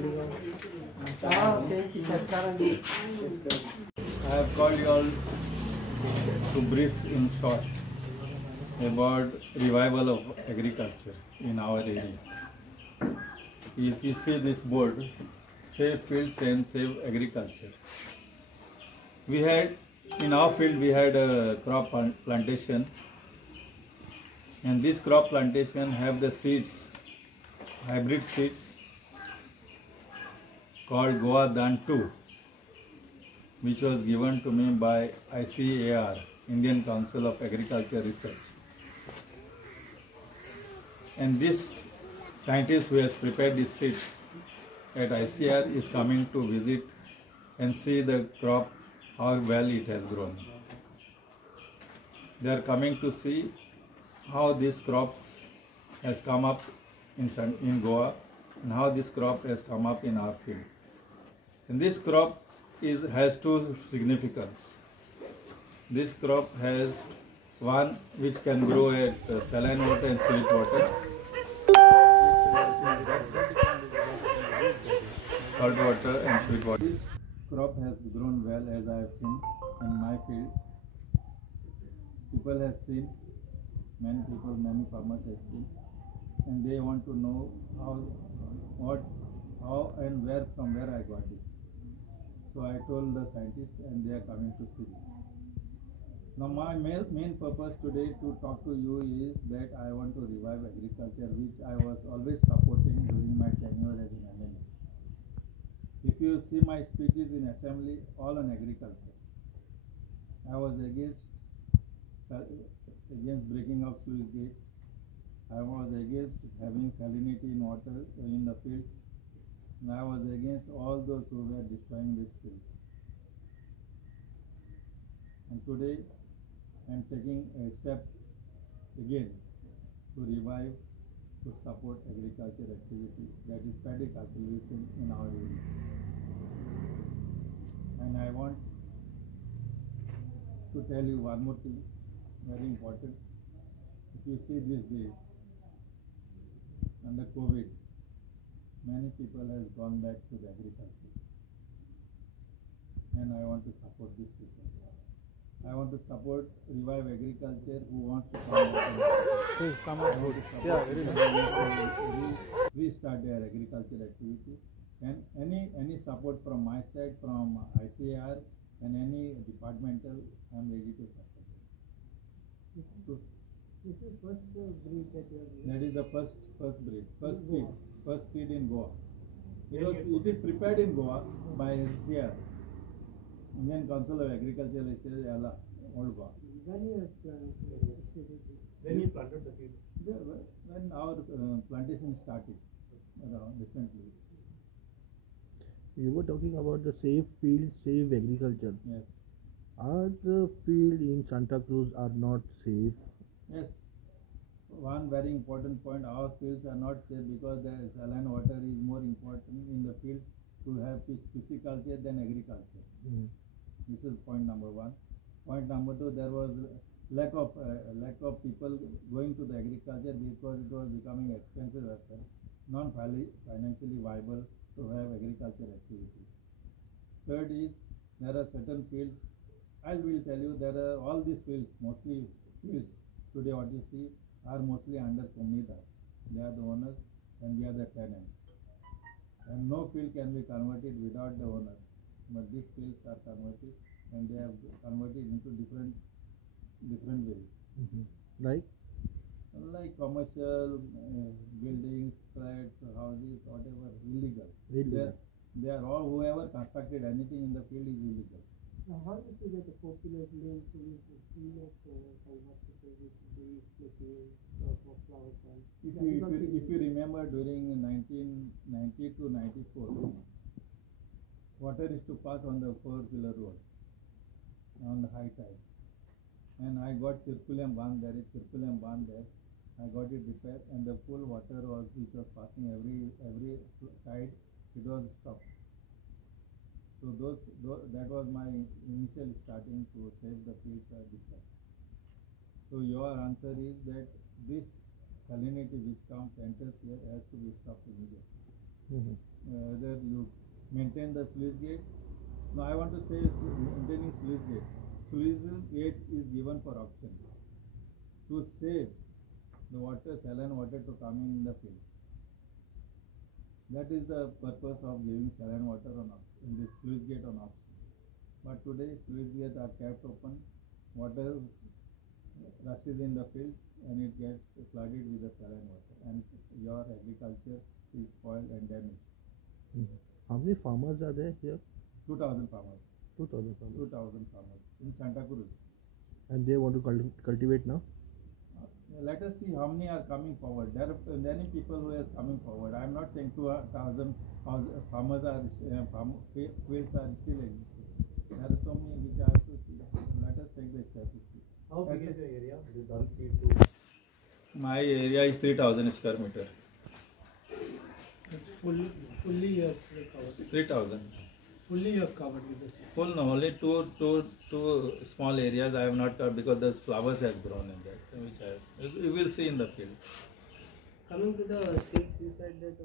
I have called you all to brief in short about revival of agriculture in our area. If you see this board, Save Fields and Save Agriculture. We had, in our field we had a crop plantation, and this crop plantation have the seeds, hybrid seeds called Goa Dan 2, which was given to me by ICAR, Indian Council of Agriculture Research. And this scientist who has prepared these seeds at ICAR is coming to visit and see the crop, how well it has grown. They are coming to see how these crops has come up in Goa and how this crop has come up in our field. And this crop has two significance. This crop has one which can grow at saline water and sweet water, salt water and sweet water. This crop has grown well, as I have seen in my field. People have seen, many people, many farmers have seen, and they want to know how and where, from where I got this. So I told the scientists, and they are coming to see this. Now my main purpose today to talk to you is that I want to revive agriculture, which I was always supporting during my tenure as an MLA. If you see my speeches in assembly, all on agriculture. I was against breaking of sluice gate. I was against having salinity in water in the fields. And I was against all those who were destroying these fields. And today I am taking a step again to revive, to support agriculture activity, that is paddy cultivation in our areas. And I want to tell you one more thing, very important. If you see these days, under COVID, many people have gone back to the agriculture. And I want to support these people. I want to support, revive agriculture who wants to come out. Restart their agriculture activity. And any support from my side, from ICAR and any departmental, I am ready to support. This is first breed that you have. That is the first breed, first seed in Goa. It is prepared in Goa by CR, Indian Council of Agriculture Research, Old Goa. When you planted the seed? When our plantation started, recently. You were talking about the Save Field, Save Agriculture. Yes. Are the field in Santa Cruz are not safe? Yes. One very important point, our fields are not safe because the saline water is more important in the fields to have pisciculture than agriculture. This is point number one. Point number two, there was lack of people going to the agriculture because it was becoming expensive as well, non-financially viable to have agriculture activity. Third is, there are certain fields, I will tell you, there are all these fields, mostly fields, today what you see are mostly under Comida. They are the owners and we are the tenants. And no field can be converted without the owner. But these fields are converted and they have converted into different ways. Like Commercial buildings, flats, houses, whatever, illegal. They are all, whoever constructed anything in the field is illegal. Now, how do you see that the popular live to this field of hospital which they for flower plants? If you remember, during 1990 to 94, water is to pass on the 4-wheeler road on the high tide. And I got circulum band, there is circulum band there. I got it repaired and the full water which was passing every tide, it was stopped. So that was my initial starting to save the fields at this side. So your answer is that this salinity which enters here has to be stopped immediately. Whether you maintain the sluice gate. Now I want to say maintaining sluice gate. Sluice gate is given for auction to save the water, saline water to come in the fields. That is the purpose of giving saline water on auction, in this sluice gate on auction. But today sluice gates are kept open, water rushes in the fields and it gets flooded with the saline water, and your agriculture is spoiled and damaged. How many farmers are there here? 2,000 farmers. 2,000 farmers. 2,000 farmers in Santa Cruz. And they want to cultivate now? Let us see how many are coming forward. There are many people who are coming forward. I am not saying 2,000 farmers are fields are still existing. There are so many which I have to see. Let us take the statistics. How big is your area? It is done seed to. My area is 3,000 square meter. Fully you have covered. 3,000. Fully you have covered with the seed. Full no, only two small areas I have not covered because the flowers has grown in that, which you will see in the field. Coming to the seeds, you said that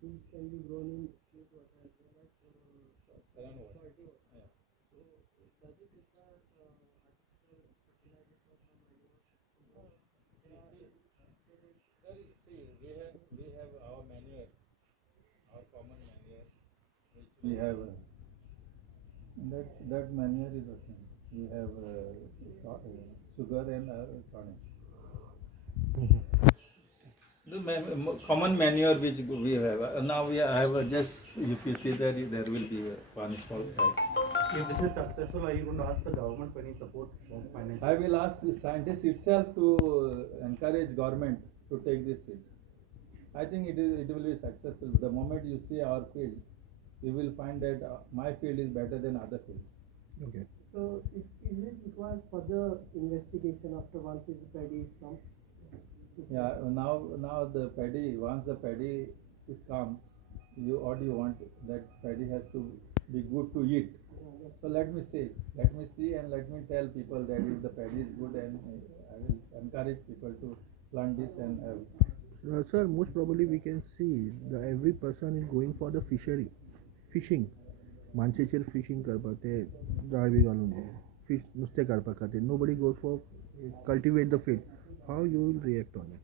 seeds can be grown in sweet water as well as salty water. Yeah. So does it require artificial fertilizers or manure? We have our manure, our common manure, which we have. That manure is okay. We have sugar and tonic. The common manure which we have. Now we have just, if you see there will be one small type. If this is successful, are you going to ask the government for any support from financial? I will ask the scientists itself to encourage government to take this field. I think it will be successful. The moment you see our fields, you will find that my field is better than other fields. Okay. So is it required further investigation after once the paddy is come? Yeah, now the paddy, once the paddy comes, what do you want? That paddy has to be good to eat. So let me see and let me tell people that if the paddy is good, and I will encourage people to plant this and Sir, most probably we can see that every person is going for the fishing. माणसेचेर fishing करपाक ते जाळ B घालून fish नुस्तें काडपाक खातीर nobody goes for cultivate the field. How you will react on it?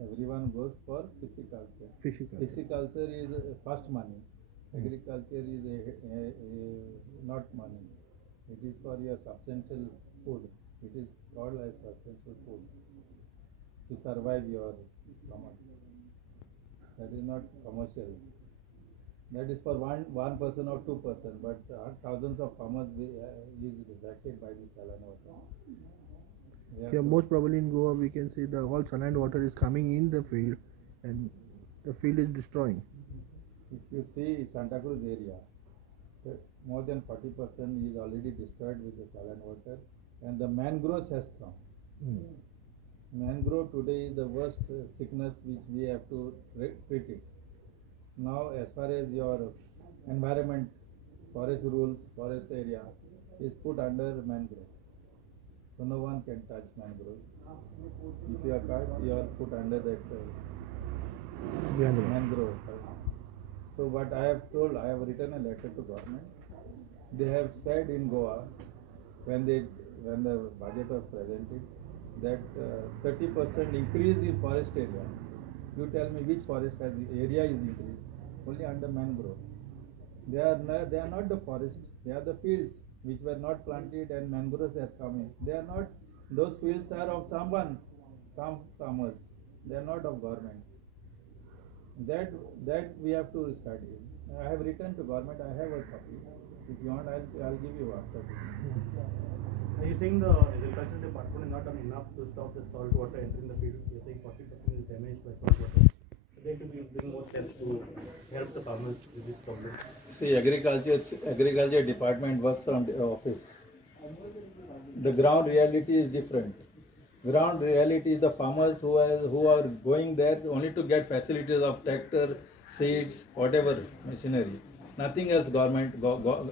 everyone goes for pisciculture. Pisciculture is fast money. Agriculture is not money. It is for your substantial food. It is called as substantial food to survive your stomach. That is not commercial. That is for one person or 2 person, but thousands of farmers is rejected by the saline water. Yeah, most probably in Goa we can see the all saline water is coming in the field and the field is destroying. If you see Santa Cruz area, more than 40% is already destroyed with the saline water, and the mangroves has come. Mangrove today is the worst sickness which we have to treat it. Now, as far as your environment, forest rules, forest area is put under mangrove. So no one can touch mangroves. If you are caught, you are put under that mangrove. So what I have told, I have written a letter to government. They have said in Goa, when the budget was presented, that 30% increase in forest area. You tell me which forest area is increased? Only under mangrove. They are not the forest. They are the fields which were not planted and mangroves have come in. They are not. Those fields are of some farmers. They are not of government. That we have to study. I have written to government. I have a copy. If you want, I'll give you after this. Are you saying the agriculture department is not done enough to stop the salt water entering the field? You're saying 40% is damaged by salt water. They could be doing more steps to help the farmers with this problem. See, agriculture department works from the office. The ground reality is different. Ground reality is the farmers who are going there only to get facilities of tractor, seeds, whatever machinery. Nothing else government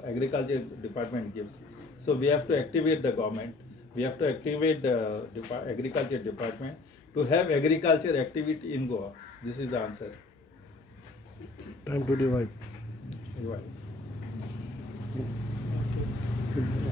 agriculture department gives. So we have to activate the government. We have to activate the agriculture department to have agriculture activity in Goa. This is the answer. Time to divide. Right. Okay.